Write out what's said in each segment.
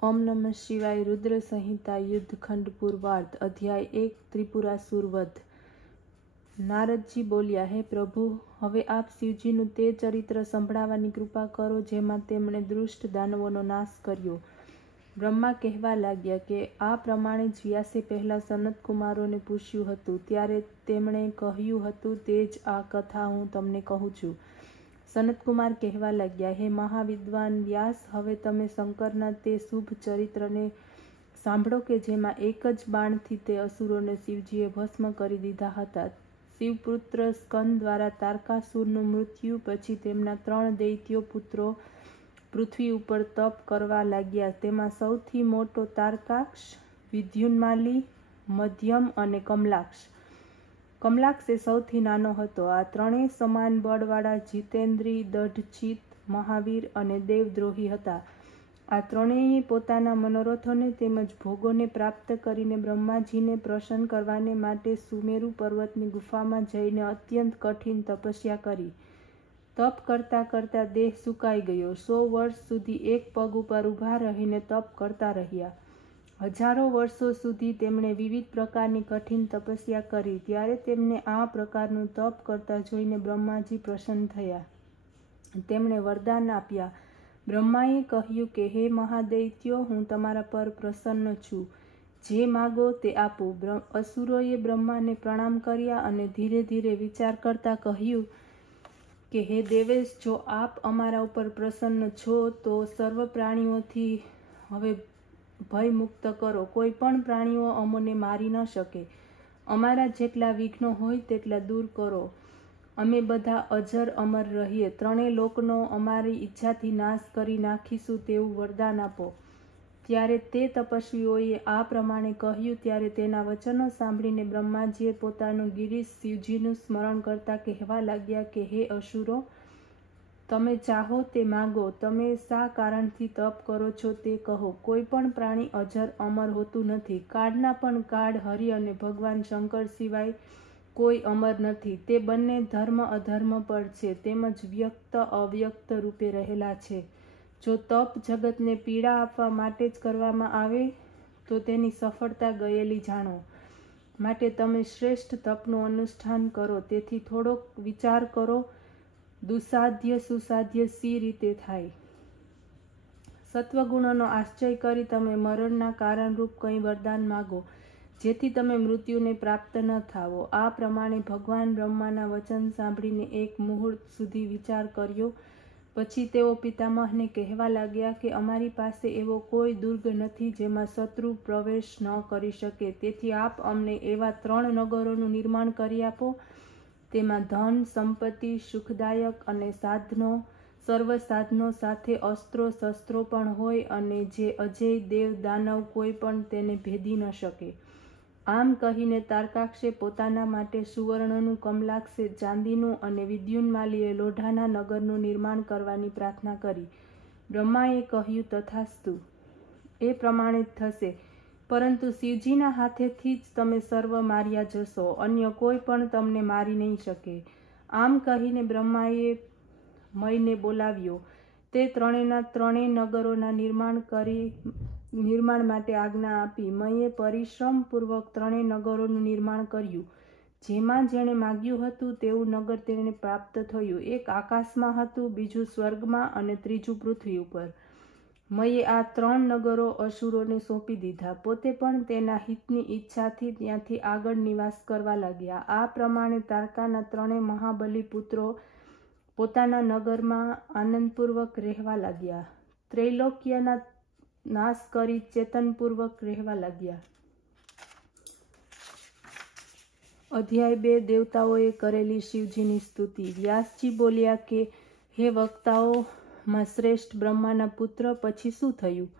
ओम नमः शिवाय। रुद्र संहिता युद्धखंड पूर्वार्ध अध्याय 1 त्रिपुरासुर वध। नारदजी बोल्या, हे प्रभु, હવે આપ શિવજીનું તે ચરિત્ર સંભળાવવાની કૃપા કરો જેમાં તેમણે દુષ્ટ દાનવોનો નાશ કર્યો। બ્રહ્મા કહેવા લાગ્યા કે આ પ્રમાણે જ વ્યાસે પહેલા સનત કુમારોને પૂછ્યું હતું, ત્યારે તેમણે કહ્યું હતું તે જ આ કથા હું તમને કહું છું। સનતકુમાર કહેવા લાગ્યા, હે મહાવિદ્વાન વ્યાસ, હવે તમે શંકરના તે શુભ ચરિત્રને સાંભળો કે જેમાં એક જ બાણથી તે અસુરોને શિવજીએ ભસ્મ કરી દીધા હતા। શિવપુત્ર સ્કંદ દ્વારા તારકાસુરનું મૃત્યુ પછી તેમના 3 દૈત્યો પુત્રો પૃથ્વી ઉપર તપ કરવા લાગ્યા। તેમાં સૌથી મોટો તારકાક્ષ, વિદ્યુન્માલી, મધ્યમ અને કમલાક્ષ। કમલાક્ષ એ સૌથી નાનો હતો। આ ત્રણેય સમાન બળવાળા જીતેન્દ્રી, દઢચિત, મહાવીર અને દેવદ્રોહી હતા। આ ત્રણેય પોતાના મનોરથોને તેમજ ભોગોને પ્રાપ્ત કરીને બ્રહ્માજીને પ્રસન્ન કરવાને માટે સુમેરુ પર્વતની ગુફામાં જઈને અત્યંત કઠિન તપસ્યા કરી। તપ કરતા કરતા દેહ સુકાઈ ગયો। 100 વર્ષ સુધી એક પગ ઉપર ઊભા રહીને તપ કરતા રહ્યા। હજારો વર્ષો સુધી તેમણે વિવિધ પ્રકારની કઠિન તપસ્યા કરી। ત્યારે તેમને આ પ્રકારનું તપ કરતા જોઈને બ્રહ્માજી પ્રસન્ન થયા। તેમણે વરદાન આપ્યા। બ્રહ્માએ કહ્યું કે હે મહાદૈત્યો, હું તમારા પર પ્રસન્ન છું, જે માગો તે આપું। અસુરોએ બ્રહ્માને પ્રણામ કર્યા અને ધીરે ધીરે વિચાર કરતા કહ્યું કે હે દેવેશ, જો આપ અમારા ઉપર પ્રસન્ન છો તો સર્વ પ્રાણીઓથી હવે ભય મુક્ત કરો। કોઈ પણ પ્રાણીઓ અમોને મારી ન શકે। અમારા જેટલા વિઘ્નો હોય તેટલા દૂર કરો। અમે બધા અજર અમર રહીએ। ત્રણેય લોકનો અમારી ઈચ્છાથી નાશ કરી નાખીશું તેવું વરદાન આપો। ત્યારે તે તપસ્વીઓએ આ પ્રમાણે કહ્યું। ત્યારે તેના વચનો સાંભળીને બ્રહ્માજીએ પોતાનું ગિરીશ શિવજીનું સ્મરણ કરતા કહેવા લાગ્યા કે હે અસુરો, તમે ચાહો તે માગો। તમે શા કારણથી તપ કરો છો તે કહો। કોઈ પણ પ્રાણી અજર અમર હોતું નથી। કાળના પણ કાળ હરિ અને ભગવાન શંકર સિવાય કોઈ અમર નથી। તે બંને ધર્મ અધર્મ પર છે, તેમજ વ્યક્ત અવ્યક્ત રૂપે રહેલા છે। જો તપ જગતને પીડા આપવા માટે જ કરવામાં આવે તો તેની સફળતા ગયેલી જાણો। માટે તમે શ્રેષ્ઠ તપનું અનુષ્ઠાન કરો। તેથી થોડોક વિચાર કરો, દુસાધ્ય સુસાધ્ય સી રીતે થાય। સત્વગુણોનો આશ્રય કરી તમે મરણના કારણરૂપ કંઈ વરદાન માગો, જેથી તમે મૃત્યુને પ્રાપ્ત ન થાવો। આ પ્રમાણે ભગવાન બ્રહ્માના વચન સાંભળીને એક મુહૂર્ત સુધી વિચાર કર્યો। પછી તેઓ પિતામહને કહેવા લાગ્યા કે અમારી પાસે એવો કોઈ દુર્ગ નથી જેમાં શત્રુ પ્રવેશ ન કરી શકે। તેથી આપ અમને એવા 3 નગરોનું નિર્માણ કરી આપો, તેમાં ધન, સંપત્તિ, સુખદાયક અને સાધનો, સર્વ સાધનો સાથે અસ્ત્રો શસ્ત્રો પણ હોય અને જે અજેય દેવ દાનવ કોઈ પણ તેને ભેદી ન શકે। આમ કહીને તારકાક્ષે પોતાના માટે સુવર્ણનું, કમલાક્ષે ચાંદીનું અને વિદ્યુન્માલીએ લોઢાના નગરનું નિર્માણ કરવાની પ્રાર્થના કરી। બ્રહ્માએ કહ્યું તથાસ્તુ, એ પ્રમાણે જ થશે, પરંતુ શિવજીના હાથેથી જ તમે સર્વ માર્યા જશો। અન્ય કોઈ પણ તમને મારી નહીં શકે। આમ કહીને બ્રહ્માએ મયને બોલાવ્યો। તે ત્રણેયના ત્રણેય નગરોના નિર્માણ માટે આજ્ઞા આપી। મયે પરિશ્રમપૂર્વક ત્રણેય નગરોનું નિર્માણ કર્યું। જેમાં જેણે માગ્યું હતું તેવું નગર તેને પ્રાપ્ત થયું। એક આકાશમાં હતું, બીજું સ્વર્ગમાં અને ત્રીજું પૃથ્વી ઉપર। મયે આ 3 નગરો અસુરોને સોંપી દીધા। પોતે પણ તેના હિતની ઈચ્છાથી ત્યાંથી આગળ નિવાસ કરવા લાગ્યા। આ પ્રમાણે તારકાના 3 મહાબલી પુત્રો પોતાના નગરમાં આનંદપૂર્વક રહેવા લાગ્યા। ત્રૈલોક્યના નાશ કરી ચેતનપૂર્વક રહેવા લાગ્યા। અધ્યાય 2 દેવતાઓએ કરેલી શિવજીની સ્તુતિ। વ્યાસજી બોલ્યા કે હે વક્તાઓમાં શ્રેષ્ઠ બ્રહ્માના પુત્ર, પછી શું થયું?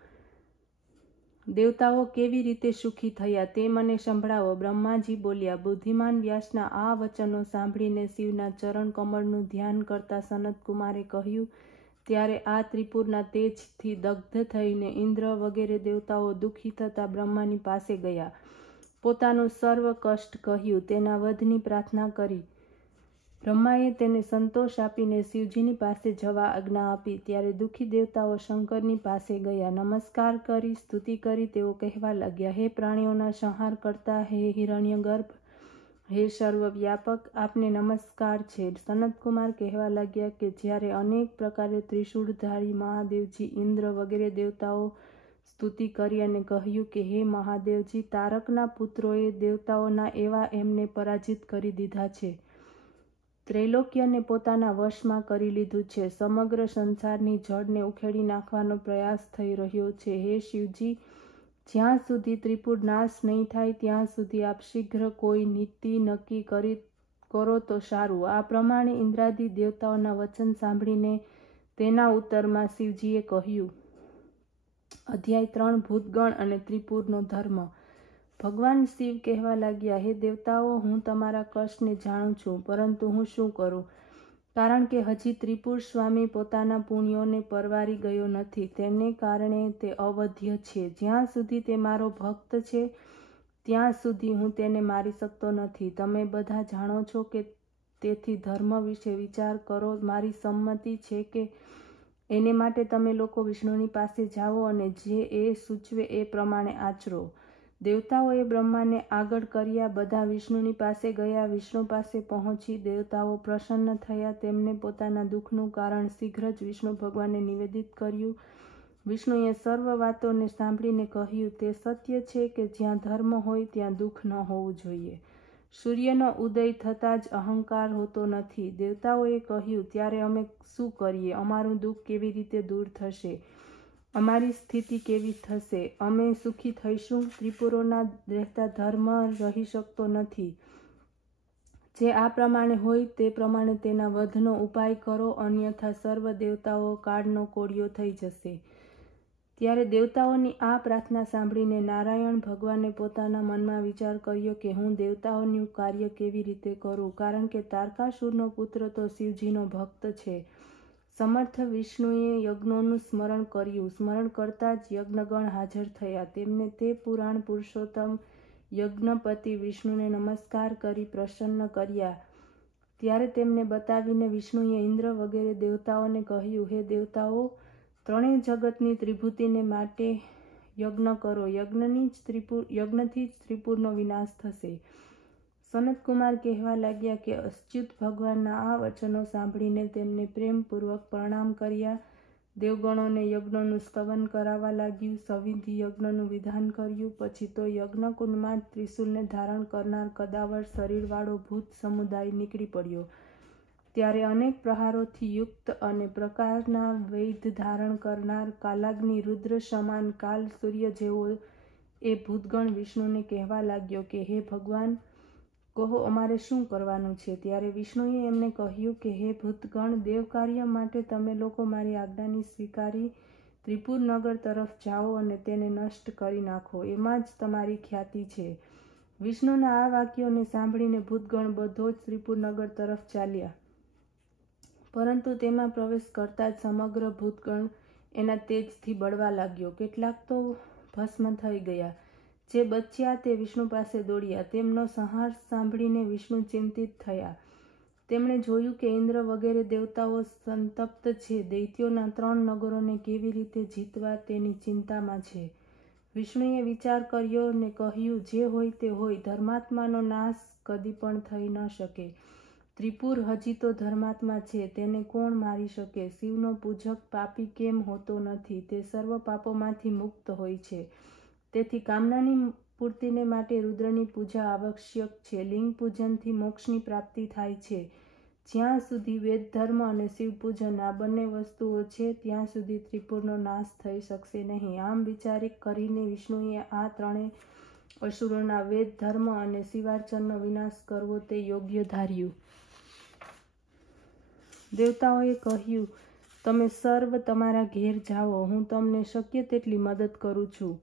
દેવતાઓ કેવી રીતે સુખી થયા તે મને સંભળાવો। બ્રહ્માજી બોલ્યા। બુદ્ધિમાન વ્યાસના આ વચનો સાંભળીને શિવના ચરણ કમળનું ધ્યાન કરતા સનતકુમારે કહ્યું। ત્યારે આ ત્રિપુરના તેજથી દગ્ધ થઈને ઇન્દ્ર વગેરે દેવતાઓ દુઃખી થતા બ્રહ્માની પાસે ગયા। પોતાનું સર્વ કષ્ટ કહ્યું, તેના વધની પ્રાર્થના કરી। બ્રહ્માએ તેને સંતોષ આપીને શિવજીની પાસે જવા આજ્ઞા આપી. ત્યારે દુઃખી દેવતાઓ શંકરની પાસે ગયા. નમસ્કાર કરી સ્તુતિ કરી તેઓ કહેવા લાગ્યા, હે પ્રાણીઓના સંહાર કરતા, હે હિરણ્યગર્ભ, હે સર્વવ્યાપક, આપને નમસ્કાર છે. સનતકુમાર કહેવા લાગ્યા કે જ્યારે અનેક પ્રકારે ત્રિશૂળધારી મહાદેવજી, ઇન્દ્ર વગેરે દેવતાઓ સ્તુતિ કરી અને કહ્યું કે હે મહાદેવજી, તારકના પુત્રોએ દેવતાઓના એવા એમને પરાજિત કરી દીધા છે, ત્રૈલોક્યને પોતાના વશમાં કરી લીધું છે, સમગ્ર સંસારની જળને ઉખેડી નાખવાનો પ્રયાસ થઈ રહ્યો છે. હે શિવજી, જ્યાં સુધી ત્રિપુર નાશ નહીં થાય ત્યાં સુધી આપ શીઘ્ર કોઈ નીતિ નક્કી કરો તો સારું. આ પ્રમાણે ઇન્દ્રાદિ દેવતાઓના વચન સાંભળીને તેના ઉત્તરમાં શિવજીએ કહ્યું. અધ્યાય 3 ભૂતગણ અને ત્રિપુરનો ધર્મ. ભગવાન શિવ કહેવા લાગ્યા, હે દેવતાઓ, હું તમારા કષ્ટને જાણું છું, પરંતુ હું શું કરું? કારણ કે હજી ત્રિપુર સ્વામી પોતાના પુણ્યોને પરવારી ગયો નથી, તેને કારણે તે અવધ્ય છે. જ્યાં સુધી તે મારો ભક્ત છે ત્યાં સુધી હું તેને મારી શકતો નથી. તમે બધા જાણો છો કે તેથી ધર્મ વિશે વિચાર કરો. મારી સંમતિ છે કે એને માટે તમે લોકો વિષ્ણુની પાસે જાઓ અને જે એ સૂચવે એ પ્રમાણે આચરો. દેવતાઓએ બ્રહ્માને આગળ કર્યા. બધા વિષ્ણુની પાસે ગયા. વિષ્ણુ પાસે પહોંચી દેવતાઓ પ્રસન્ન થયા. તેમને પોતાના દુઃખનું કારણ શીઘ્ર જ વિષ્ણુ ભગવાનને નિવેદિત કર્યું. વિષ્ણુએ સર્વ વાતોને સાંભળીને કહ્યું, તે સત્ય છે કે જ્યાં ધર્મ હોય ત્યાં દુઃખ ન હોવું જોઈએ. સૂર્યનો ઉદય થતાં જ અહંકાર હોતો નથી. દેવતાઓએ કહ્યું, ત્યારે અમે શું કરીએ? અમારું દુઃખ કેવી રીતે દૂર થશે? અમારી સ્થિતિ કેવી થશે? અમે સુખી થઈશું? ત્રિપુરોના રહેતા ધર્મ રહી શકતો નથી. જે આ પ્રમાણે હોય તે પ્રમાણે તેના વધનો ઉપાય કરો, અન્યથા સર્વ દેવતાઓ કાળનો કોળિયો થઈ જશે. ત્યારે દેવતાઓની આ પ્રાર્થના સાંભળીને નારાયણ ભગવાને પોતાના મનમાં વિચાર કર્યો કે હું દેવતાઓનું કાર્ય કેવી રીતે કરું, કારણ કે તારકાસુરનો પુત્ર તો શિવજીનો ભક્ત છે. સમર્થ વિષ્ણુએ યજ્ઞોનું સ્મરણ કર્યું. સ્મરણ કરતાં જ યજ્ઞગણ હાજર થયા. તેમને તે પુરાણ પુરુષોત્તમ યજ્ઞપતિ વિષ્ણુને નમસ્કાર કરી પ્રસન્ન કર્યા. ત્યારે તેમને બતાવીને વિષ્ણુએ ઇન્દ્ર વગેરે દેવતાઓને કહ્યું, હે દેવતાઓ, ત્રણેય જગતની ત્રિભૂતિને માટે યજ્ઞ કરો. યજ્ઞથી જ ત્રિપુરનો વિનાશ થશે. સનતકુમાર કહેવા લાગ્યા કે અચ્યુત ભગવાનના આ વચનો સાંભળીને તેમને પ્રેમપૂર્વક પ્રણામ કર્યા. દેવગણોને યજ્ઞનું સ્તવન કરાવવા લાગ્યું. સવિધિ યજ્ઞનું વિધાન કર્યું. પછી તો યજ્ઞકુંડમાં જ ત્રિશૂલને ધારણ કરનાર કદાવર શરીરવાળો ભૂત સમુદાય નીકળી પડ્યો. ત્યારે અનેક પ્રહારોથી યુક્ત અને પ્રકારના વૈધ ધારણ કરનાર કાલાગ્નિ રુદ્ર સમાન કાલ સૂર્ય જેવો એ ભૂતગણ વિષ્ણુને કહેવા લાગ્યો કે હે ભગવાન, કહો અમારે શું કરવાનું છે? ત્યારે વિષ્ણુએ એમને કહ્યું કે હે ભૂતગણ, દેવ કાર્ય માટે તમે લોકો મારી આજ્ઞાની સ્વીકારી ત્રિપુર નગર તરફ જાઓ અને તેને નષ્ટ કરી નાખો. એમાં જ તમારી ખ્યાતિ છે. વિષ્ણુના આ વાક્યોને સાંભળીને ભૂતગણ બધો જ ત્રિપુર નગર તરફ ચાલ્યા. પરંતુ તેમાં પ્રવેશ કરતા જ સમગ્ર ભૂતગણ એના તેજથી બળવા લાગ્યો. કેટલાક તો ભસ્મ થઈ ગયા. જે બચ્યા તે વિષ્ણુ પાસે દોડ્યા. તેમનો સંહાર સાંભળીને વિષ્ણુ ચિંતિત થયા. તેમણે જોયું કે ઇન્દ્ર વગેરે દેવતાઓ સંતપ્ત છે. દૈત્યોના 3 નગરોને કેવી રીતે જીતવા તેની ચિંતામાં છે. વિષ્ણુએ વિચાર કર્યો ને કહ્યું, જે હોય તે હોય, ધર્માત્માનો નાશ કદી પણ થઈ ન શકે. ત્રિપુર હજી તો ધર્માત્મા છે, તેને કોણ મારી શકે? શિવનો પૂજક પાપી કેમ હોતો નથી? તે સર્વ પાપોમાંથી મુક્ત હોય છે. તેથી કામનાની પૂર્તિને માટે રુદ્રની પૂજા આવશ્યક છે. લિંગ પૂજનથી મોક્ષની પ્રાપ્તિ થાય છે. જ્યાં સુધી વેદ ધર્મ અને શિવ પૂજન આ બંને વસ્તુઓ છે ત્યાં સુધી ત્રિપુરનો નાશ થઈ શકશે નહીં. આમ વિચારી કરીને વિષ્ણુએ આ 3 અસુરોના વેદ ધર્મ અને શિવાર્ચનનો વિનાશ કરવો તે યોગ્ય ધાર્યું. દેવતાઓએ કહ્યું, તમે સર્વ તમારા ઘેર જાઓ, હું તમને શક્ય તેટલી મદદ કરું છું.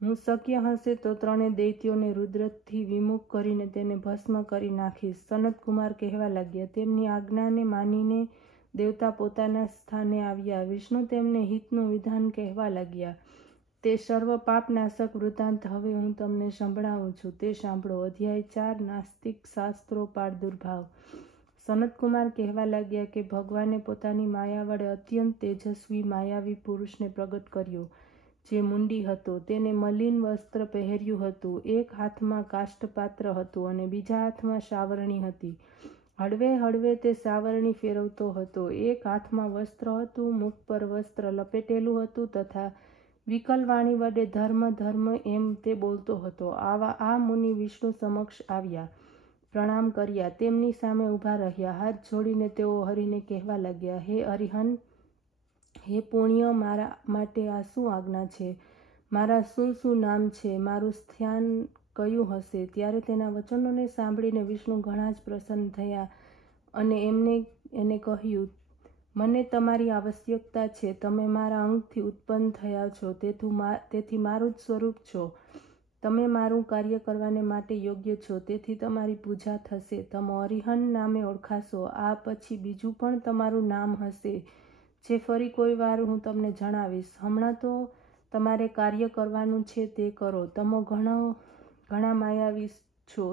હું શક્ય હશે તો 3 દૈત્યોને રુદ્રથી વિમુખ કરીને તેને ભસ્મ કરી નાખીશ. સનતકુમાર કહેવા લાગ્યા. તેમની આજ્ઞાને માનીને દેવતા પોતાના સ્થાને આવ્યા. વિષ્ણુ તેમને હિતનું વિધાન કહેવા લાગ્યા. તે સર્વ પાપનાશક વૃત્તાંત હવે હું તમને સંભળાવું છું, તે સાંભળો. અધ્યાય 4 નાસ્તિક શાસ્ત્રો પ્રાદુર્ભાવ. સનતકુમાર કહેવા લાગ્યા કે ભગવાને પોતાની માયા વડે અત્યંત તેજસ્વી માયાવી પુરુષને પ્રગટ કર્યો, જે મુંડી હતો. તેને મલિન વસ્ત્ર પહેર્યું હતું, એક હાથમાં કાષ્ઠપાત્ર હતું અને બીજા હાથમાં સાવરણી હતી. હળવે હળવે તે સાવરણી ફેરવતો હતો. એક હાથમાં વસ્ત્ર હતું, મુખ પર વસ્ત્ર લપેટેલું હતું તથા વિકલ વાણી વડે ધર્મ ધર્મ એમ તે બોલતો હતો. આ મુનિ વિષ્ણુ સમક્ષ આવ્યા, પ્રણામ કર્યા, તેમની સામે ઊભા રહ્યા. હાથ જોડીને તેઓ હરિને કહેવા લાગ્યા, હે હરિહન, હે પુણ્ય, મારા માટે આ શું આજ્ઞા છે? મારા શું શું નામ છે? મારું સ્થાન કયું હશે? ત્યારે તેના વચનોને સાંભળીને વિષ્ણુ ઘણા જ પ્રસન્ન થયા અને એને કહ્યું, મને તમારી આવશ્યકતા છે. તમે મારા અંગથી ઉત્પન્ન થયા છો, તેથી મારું જ સ્વરૂપ છો. તમે મારું કાર્ય કરવાને માટે યોગ્ય છો, તેથી તમારી પૂજા થશે. તમે હરિહન નામે ઓળખાશો. આ પછી બીજું પણ તમારું નામ હશે, જે ફરી કોઈ વાર હું તમને જણાવીશ. હમણાં તો તમારે કાર્ય કરવાનું છે તે કરો. તમે ઘણા માયાવી છો,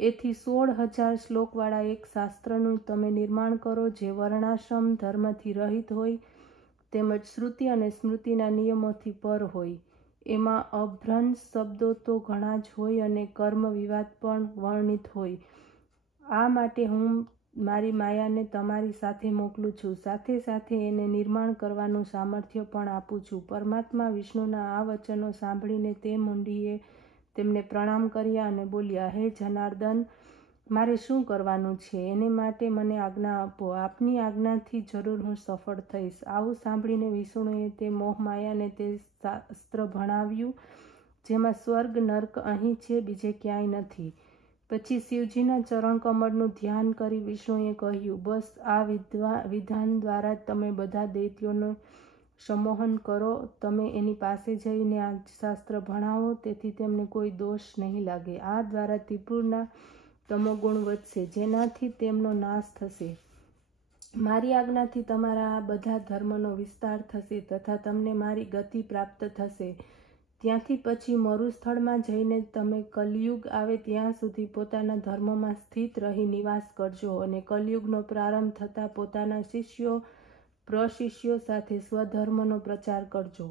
એથી 16,000 શ્લોકવાળા એક શાસ્ત્રનું તમે નિર્માણ કરો, જે વર્ણાશ્રમ ધર્મથી રહિત હોય તેમજ શ્રુતિ અને સ્મૃતિના નિયમોથી પર હોય. એમાં અભ્રંશ શબ્દો તો ઘણા જ હોય અને કર્મ વિવાદ પણ વર્ણિત હોય. આ માટે હું મારી માયાને તમારી સાથે મોકલું છું. સાથે સાથે એને નિર્માણ કરવાનું સામર્થ્ય પણ આપું છું. પરમાત્મા વિષ્ણુના આ વચનો સાંભળીને તે મુંડીએ તેમને પ્રણામ કર્યા અને બોલ્યા, હે જનાર્દન, મારે શું કરવાનું છે? એને માટે મને આજ્ઞા આપો. આપની આજ્ઞાથી જરૂર હું સફળ થઈશ. આવું સાંભળીને વિષ્ણુએ તે મોહમાયાને તે શાસ્ત્ર ભણાવ્યું, જેમાં સ્વર્ગ નર્ક અહીં છે, બીજે ક્યાંય નથી. પછી શિવજીના ચરણ કમળનું ધ્યાન કરી વિષ્ણુએ કહ્યું, બસ આ વિધાન દ્વારા તમે બધા દૈત્યોનું સંમોહન કરો. તમે એની પાસે જઈને આ શાસ્ત્ર ભણાવો, તેથી તેમને કોઈ દોષ નહીં લાગે. આ દ્વારા ત્રિપુરના તમોગુણ વધશે, જેનાથી તેમનો નાશ થશે. મારી આજ્ઞાથી તમારા આ બધા ધર્મનો વિસ્તાર થશે તથા તમને મારી ગતિ પ્રાપ્ત થશે. ત્યાંથી પછી મરુસ્થળમાં જઈને તમે કલયુગ આવે ત્યાં સુધી પોતાના ધર્મમાં સ્થિત રહી નિવાસ કરજો અને કલયુગનો પ્રારંભ થતાં પોતાના શિષ્યો પ્રશિષ્યો સાથે સ્વધર્મનો પ્રચાર કરજો.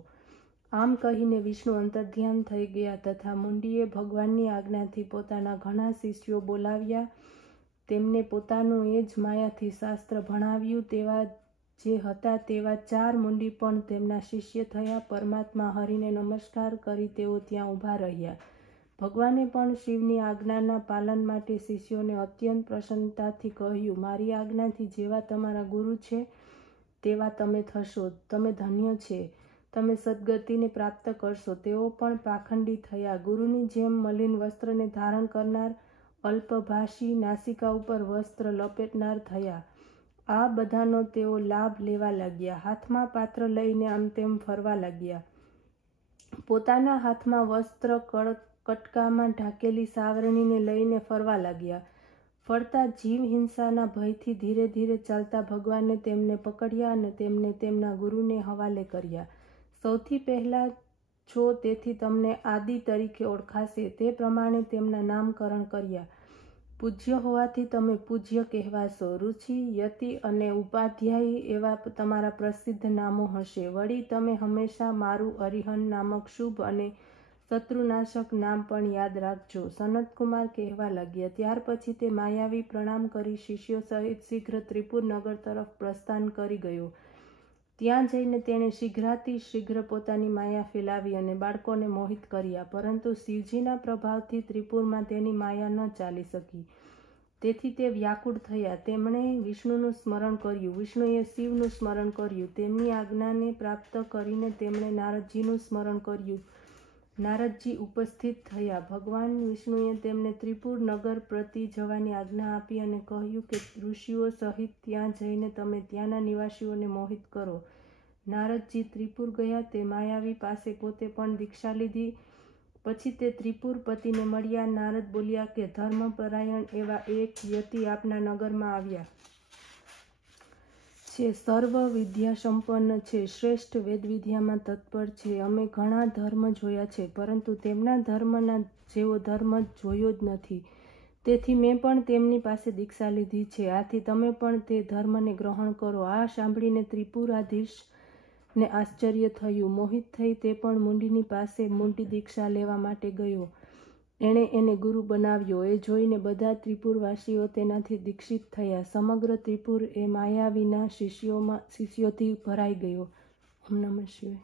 આમ કહીને વિષ્ણુ અંતર્ધ્યાન થઈ ગયા તથા મુંડીએ ભગવાનની આજ્ઞાથી પોતાના ઘણા શિષ્યો બોલાવ્યા. તેમને પોતાનું એ જ માયાથી શાસ્ત્ર ભણાવ્યું. તેવા જે હતા તેવા 4 મુંડી પણ તેમના શિષ્ય થયા. પરમાત્મા હરિને નમસ્કાર કરી તેઓ ત્યાં ઊભા રહ્યા. ભગવાને પણ શિવની આજ્ઞાના પાલન માટે શિષ્યોને અત્યંત પ્રસન્નતાથી કહ્યું, મારી આજ્ઞાથી જેવા તમારા ગુરુ છે તેવા તમે થશો. તમે ધન્ય છે, તમે સદગતિને પ્રાપ્ત કરશો. તેઓ પણ પાખંડી થયા. ગુરુની જેમ મલિન વસ્ત્રને ધારણ કરનાર, અલ્પભાષી, નાસિકા ઉપર વસ્ત્ર લપેટનાર થયા. આ બધાનો તેઓ લાભ લેવા લાગ્યા. હાથમાં પાત્ર લઈને આમ તેમ ફરવા લાગ્યા. પોતાના હાથમાં વસ્ત્ર કટકામાં ઢાકેલી સાવરણીને લઈને ફરવા લાગ્યા. ફરતા જીવ હિંસાના ભયથી ધીરે ધીરે ચાલતા ભગવાને તેમને પકડ્યા અને તેમને તેમના ગુરુને હવાલે કર્યા. સૌથી પહેલા છો, તેથી તમને આદિ તરીકે ઓળખાશે. તે પ્રમાણે તેમના નામકરણ કર્યા. પૂજ્ય હોવાથી તમે પૂજ્ય કહેવાશો. ઋષિ, યતિ અને ઉપાધ્યાયી એવા તમારા પ્રસિદ્ધ નામો હશે. વળી તમે હંમેશા મારું હરિહન નામક શુભ અને શત્રુનાશક નામ પણ યાદ રાખજો. સનતકુમાર કહેવા લાગ્યા. ત્યાર પછી તે માયાવી પ્રણામ કરી શિષ્યો સહિત શીઘ્ર ત્રિપુર નગર તરફ પ્રસ્થાન કરી ગયો. ત્યાં જઈને તેણે શીઘ્ર પોતાની માયા ફેલાવી અને બાળકોને મોહિત કર્યા. પરંતુ શિવજીના પ્રભાવથી ત્રિપુરમાં તેની માયા ન ચાલી શકી. તેથી તે વ્યાકુળ થયા. તેમણે વિષ્ણુનું સ્મરણ કર્યું. વિષ્ણુએ શિવનું સ્મરણ કર્યું. તેમની આજ્ઞાને પ્રાપ્ત કરીને તેમણે નારદજીનું સ્મરણ કર્યું. નારદજી ઉપસ્થિત થયા. ભગવાન વિષ્ણુએ તેમને ત્રિપુર નગર પ્રતિ જવાની આજ્ઞા આપી અને કહ્યું કે ઋષિઓ સહિત ત્યાં જઈને તમે ત્યાંના નિવાસીઓને મોહિત કરો. નારદજી ત્રિપુર ગયા. તે માયાવી પાસે પોતે પણ દીક્ષા લીધી. પછી તે ત્રિપુર પતિને મળ્યા. નારદ બોલ્યા કે ધર્મપરાયણ એવા એક યતિ આપના નગરમાં આવ્યા છે. સર્વ વિદ્યા સંપન્ન છે. શ્રેષ્ઠ વેદવિદ્યામાં તત્પર છે. અમે ઘણા ધર્મ જોયા છે, પરંતુ તેમના ધર્મના જેવો ધર્મ જોયો જ નથી. તેથી મેં પણ તેમની પાસે દીક્ષા લીધી છે. આથી તમે પણ તે ધર્મને ગ્રહણ કરો. આ સાંભળીને ત્રિપુરાધીશને આશ્ચર્ય થયું. મોહિત થઈ તે પણ મુંડીની પાસે મુંડી દીક્ષા લેવા માટે ગયો. એણે એને ગુરુ બનાવ્યો. એ જોઈને બધા ત્રિપુરવાસીઓ તેનાથી દીક્ષિત થયા. સમગ્ર ત્રિપુર એ માયાવીના શિષ્યોથી ભરાઈ ગયો. ઓમ નમઃ શિવાય.